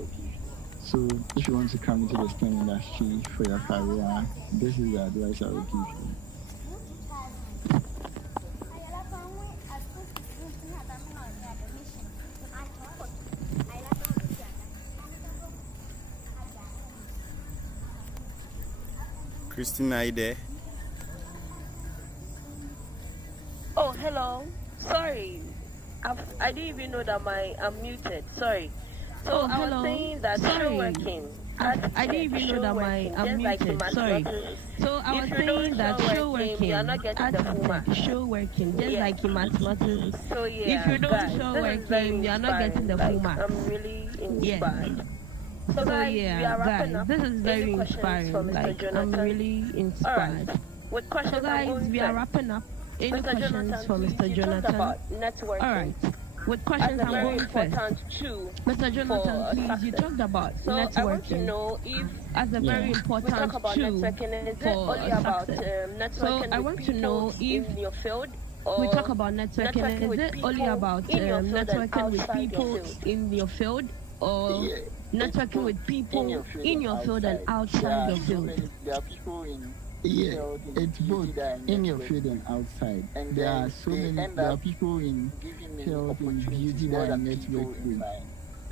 So if you want to come into the STEM industry for your career, this is the advice I will give you. Christina, are you there? Oh, hello. Sorry. I didn't even know that I'm muted. Sorry. So Oh, I was hello. saying that Sorry. show working. I didn't even know that I'm muted. Sorry. So I was saying that show working, you are not getting the full mark. show working, just like in mathematics. So yeah, If you don't guys, show this is very working, you are not getting the full inspiring. mark. I'm really Yeah. inspired. So So guys, we yeah, are wrapping guys, up. this is very Any questions inspiring. for Mr. Like I'm Jonathan? really inspired. Alright. With questions, So guys, we are wrapping up. Any Mr. questions Jonathan, for please, Mr. you talked Jonathan? about networking. All right. With As questions, a I'm very going first. important tool. Mr. Jonathan, for please, you success. talked about So I want to networking know if as a very we important talk about tool networking, is it for only about success. networking So I with want to people know if in your field, or we talk about networking, networking is with it only people about in your field and networking with outside your people field? in your field, or Yeah, networking with people in your field and outside your field? There are people in Yeah, it's both in your field and outside. There are so many. There are people in health, in beauty that I network with,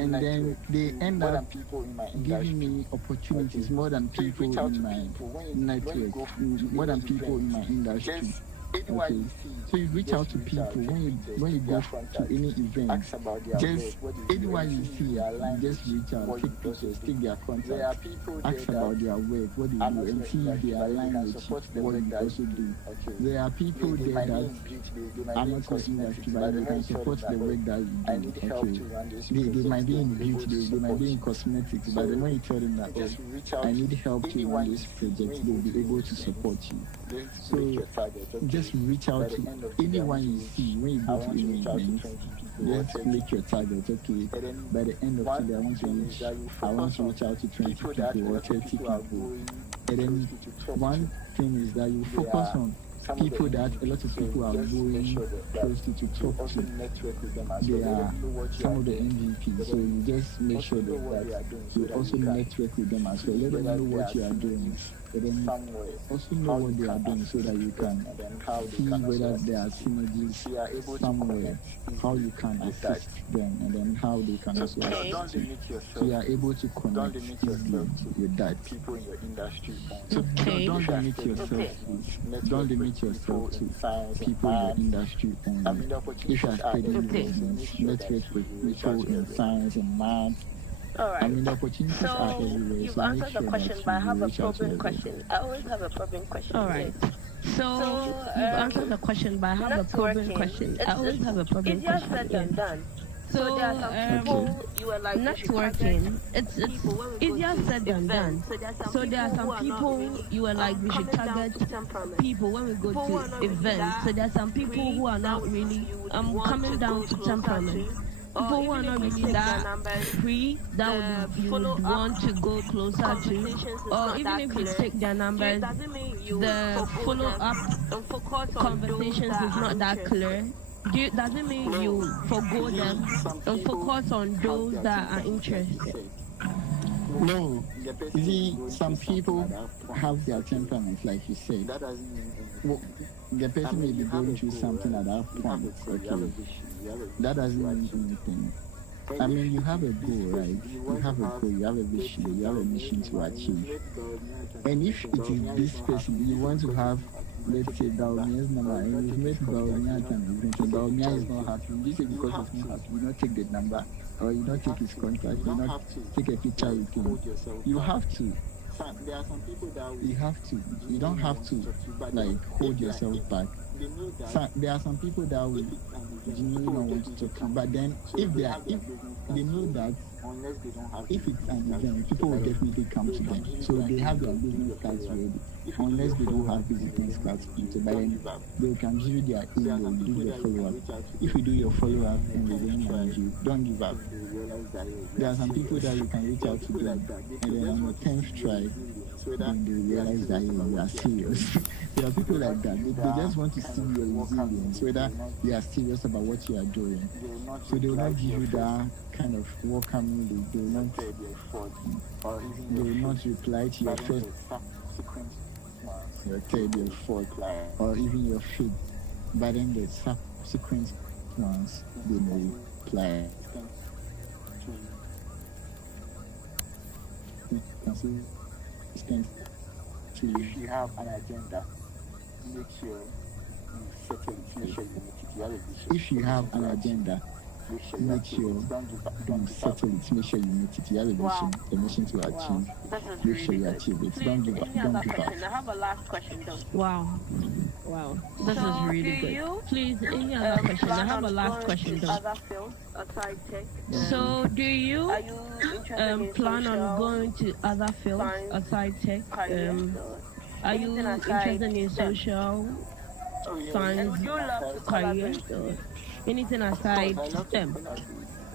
and then they end more up than people in my giving industry. me opportunities Okay. more than So you people reach out in to my people when you network, go to more than those people in my events, industry. just anyone Okay, you see, so you reach out just to reach people out, take when you pictures, go take their to contact, any event. ask about their Just work, what they do, anyone you anything see, they align just with reach out, what take you also pictures, do. take their There are contact, people there ask that about their work, what they are do, not in and the see if industry, they but they align can with support the what work you that also you do. Okay. There are people They there might be that in beauty, they might are be in not in the industry, cosmetics, but but they when can you tell support them the that, work that you I do. need help Okay, to run this they project, might be they'll in be able beauty, to they might support be in you. cosmetics, So but then when you tell them that, just oh, reach out I to need help to anyone run you this see project, when they'll you be go to able an to event. support you. Just So reach your target. Okay. just reach By out the to end of the day, I anyone want to you reach, see when you I go to want to any reach out to event. 20 people or Just 30 make your people. target. Okay, And then by the end of one today, I want to thing reach. is that you I want focus to on reach out to 20 people that a people or lot 30 of people are people. going And then closely to talk one to. thing is that you They focus are on some of the people that a lot of MVPs, so people are just make going sure that closely to you talk also to. network with them as They well. Let are them know what you some are of the doing. MVPs, Let so them you just make also sure know what that they are doing so you that also you can network with them as see well. Let them whether know there what are you are doing. synergies Let them somewhere, also know how what you they are can doing so that you assist them, can and then how they see can also whether there are assist you. synergies If you are able to somewhere, connect how easily you can with that. assist them, and then how they can So also Okay. don't assist you. limit So yourself. you are able to Don't connect limit easily yourself to with that. people in your industry. So Okay. don't If you are limit studying yourself Okay. with business, don't network with limit yourself people to in science and people in your maths. industry I only. mean, the If you are opportunities are studying Okay. everywhere, so make business, sure that network with you reach out people to in everyone. science and math. All I right. mean, the opportunities are So everywhere. you've So make answered the sure question, that but I you have a reach out to probing everyone. question. I always have a probing question. All right. So you've answered the question, but I have a probing Networking. question. I always have a It's probing easier question. said Yeah. than done. So So there are some people you were like we should target networking, it's people when we go easier to said than done. events. So there are some people you are like we should coming down target to temperament. people when we go People who are to not really events. So that there are some people free who are that not really you would want coming to down go to closer temperament. to. People Or who are even not if you really take their that numbers, free that the would you follow would up want to go closer to, conversations is or not even that if you clear. take their numbers, Doesn't mean you the forgo follow them up and focus on those conversations that is are not that interested. clear. Doesn't mean No, you forgo see, them some and people focus on have those their that are temperament, like you interested. said. No, The person you will be see, going some through something people at that point. have their Okay. temperament, like you said. That doesn't mean Well, anything. the I person mean, may be you have a going through goal, something right? at that You have a point. goal, you have a Okay, vision, you have a vision that to doesn't mean achieve. anything. And I if mean, you it have a is goal, this, right? you You want have to a have, goal, you have a let's vision, say, you have a Dalmia's mission to number, and achieve. you make Dalmia And if and it is Dalmia this is not person, happy you want to because have, he's not let's say, taking his number, Dalmia's number, or he's and not you've taking met his contact, Dalmia he's at not an event, taking and a Dalmia picture is with not you. happy. This is You because have he's not to. happy. You not take the number, or you not take his contact, You you don't not have to take a picture with him. hold yourself You back. have to. There are some people that You have to. You don't have to, like, hold yourself back. they know that There are some people that will genuinely not want to talk to you, but then if they know that unless they don't have if it's an event, people will definitely come to them. So they have their business cards ready. Unless they don't have business cards, so by then they can give you their email, do the follow up. If you do your follow up and they don't manage you, don't give up. There are some people that you can reach out to them, and then on the 10th try, then they realize that you are serious. There are people like that. They just want to see your resilience, whether you are serious about what you are doing. So they will not give you that kind of welcoming. They will not reply to your first, your third, your fourth, or even your fifth. But then the subsequent ones, they may reply. Consistent. If you have an agenda, make sure you settle it, make sure you make it. You have a vision. If you have an agenda, make sure you settle it, make sure you meet it. You have a vision, a mission to achieve. Make sure you achieve it. Don't give up. Any Don't other give up. question? I have a last question though. Wow. This is really do good. you, Please, any other question? I have a last question though. Other fields outside tech. So do you Are you interested in plan on social going to other fields science, aside tech? careers? Are you anything aside interested in STEM? social And science would you love to careers collaborate? or anything aside STEM?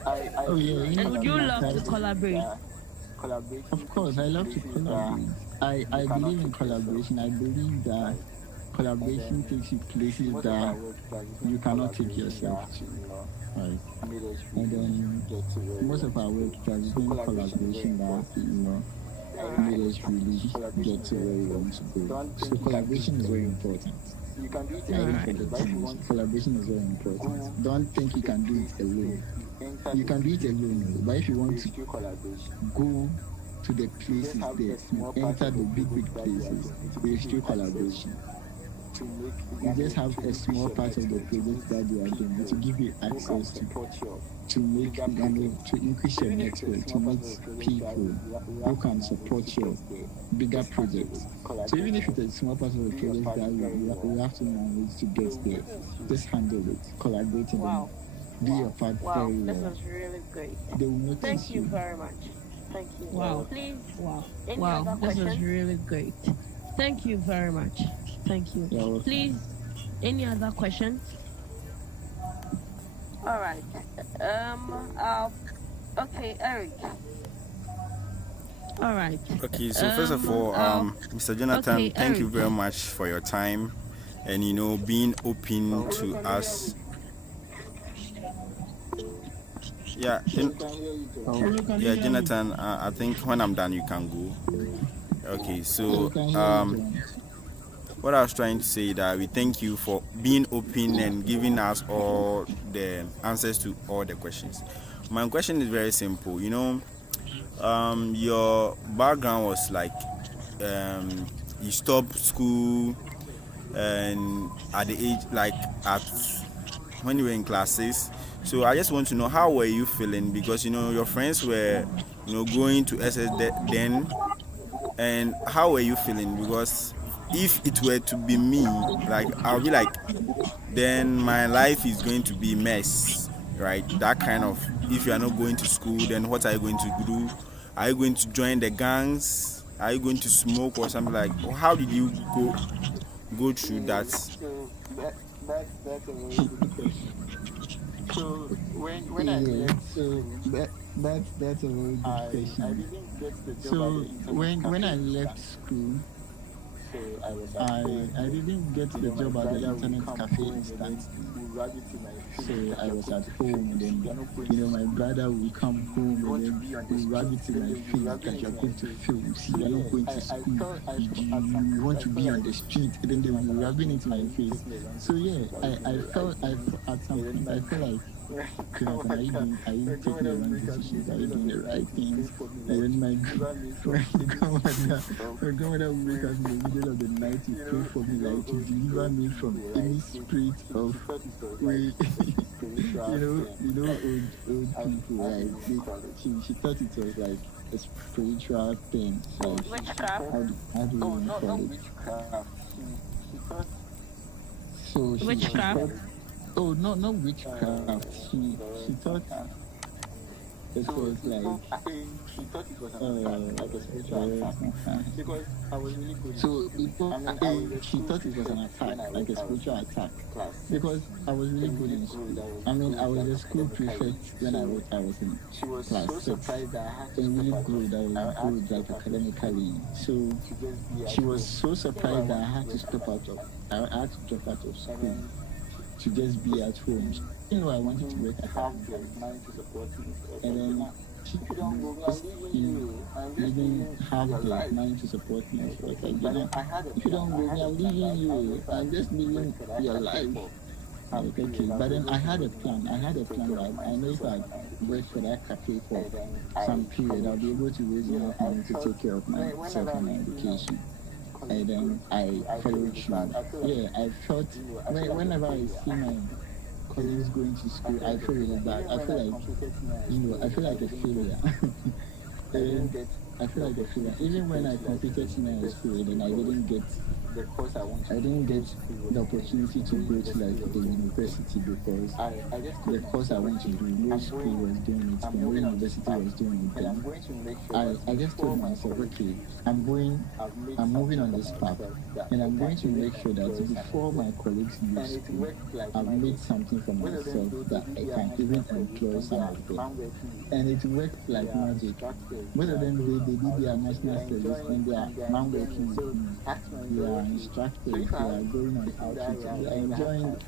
Oh yeah, And would you love to collaborate? Of course, I love to collaborate. I believe in collaboration. I believe that collaboration takes you places that you cannot take yourself to. Right. And then most of our work has been collaboration that made us really get to where we want to go. So collaboration is very important. You can do it Even for the teams, collaboration is very important. Don't think you can do it alone. enter You the can do it street, alone, but if you want there's to still collaboration. go to the You just places have there a and small part enter of the the big project that you are places, doing to there is give you still access collaboration. to make, You just have to a increase small your part of the network, to project meet that they are doing to people give you who can access support your to make, bigger project. to increase your Even if it's a network, to small part meet of the project that people we who have to can manage support to your get there, bigger just handle it. projects. So even Collaborate if on it's it. a small part of the Do your project part that very you well. have to manage to get They will there, notice you. just handle it, collaborate, and then Wow. do your part Wow. very This well. was really great. They will Thank notice you you. very much. Thank you. Wow. Please, Wow. any Wow. other This was questions? really great. Thank you very much. Thank you. You're welcome. Please, any other questions? All right. Okay, Eric. All right. Okay, so first of all, Mr. Jonathan, okay, thank you Eric. very much for your time and being open to us. Yeah, yeah, Jonathan. I think when I'm done, you can go. Okay, so what I was trying to say that we thank you for being open and giving us all the answers to all the questions. My question is very simple. Your background was like you stopped school and at the age like at when you were in classes. So I just want to know how were you feeling, because your friends were going to SS then, and how were you feeling? Because if it were to be me, like I'll be like, then my life is going to be mess, right? That kind of, if you are not going to school, then what are you going to do? Are you going to join the gangs? Are you going to smoke or something like? How did you go through that? So that's a very good question. So when I Yeah, left so school, that's a very good I question. didn't get the job at So the internet when cafe I in left Ghana. school, So I was at I home. I didn't get You the know, my job at the brother would internet come cafe home and then instantly. he would rub it to my face. So That I you're was going at to home, and finish. then You're not going to my school. brother will come home, You and want to then be on he the will rub street. it in Then my they'll be face rubbing that it you are in my going to face. fail. See, So you are not going yeah, to I school. felt at some You point want I to felt be on like the street, and then they will be rubbing it in my face. So yeah, at some point I felt like, Jonathan, are you taking the wrong decisions? Are you doing the right things? And then my grandmother would wake up in the middle of the night to pray for me, like to deliver me from any spirit of way. Old people, like she thought it was like a spiritual thing. Like Witchcraft. how do oh, you not call it? witchcraft. She thought So she Witchcraft. thought, oh, no, not witchcraft. She thought it was like I think she thought it was an attack, like a spiritual attack. Because I was really good. so it was, I mean, I was a she school thought it was an prefect attack, when I like a was spiritual attack, class. because I was really good in school. I mean, I was a school prefect when I was in She was class so 6, surprised that I had to and really stop good. I was good like academically. So she was so surprised that I had to I had to drop out of school to just be at home. She didn't know I wanted to work at have home. the mind to support me. And then she didn't have the mind to support me. So I was like, if you don't go, I'm leaving you. I'm just living your life. Like, okay, but then I had a plan. Like, I know if I work for that cafe for some period, I'll be able to raise enough money to take care of myself and my education. And then I followed through. Yeah, I felt whenever I see my colleagues going to school, I feel really bad. I feel like, I feel like a failure. And I feel like a failure. Even when I completed senior high school, then I didn't get the opportunity to go to like the university, because the course I went to do, no school was doing it, no university was doing it. Then I just told myself, okay, I'm moving on this path, and I'm going to make sure that before my colleagues leave school, I've made something for myself that I can even employ some of them. And it worked like magic. Both of them, they did their national service, and they are now working with me. They are instructors, they are going on outreach, they are enjoying it.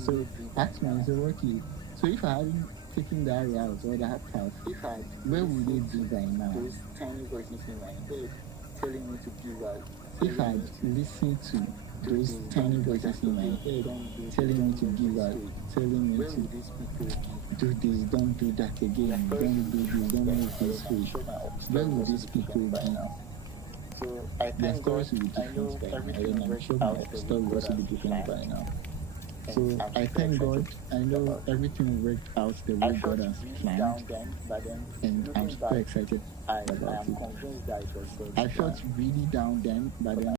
So ask myself, okay, so if I hadn't taken that route or that path, where would they be by now? If I had listened to those tiny voices in my head telling me to give up, telling me to do this, don't do that again, don't do this, don't move this way. Where would these people be? So I Their thank God. stories will be I different know by now, everything and will I'm work sure out my the way story will God also has be different planned. by now. And So I'm I super thank God. excited I know about it. everything worked out the I way God felt has really planned, down then, but then and I'm looking super back, excited I about am it. convinced that it was God's I felt plan. really down then, but then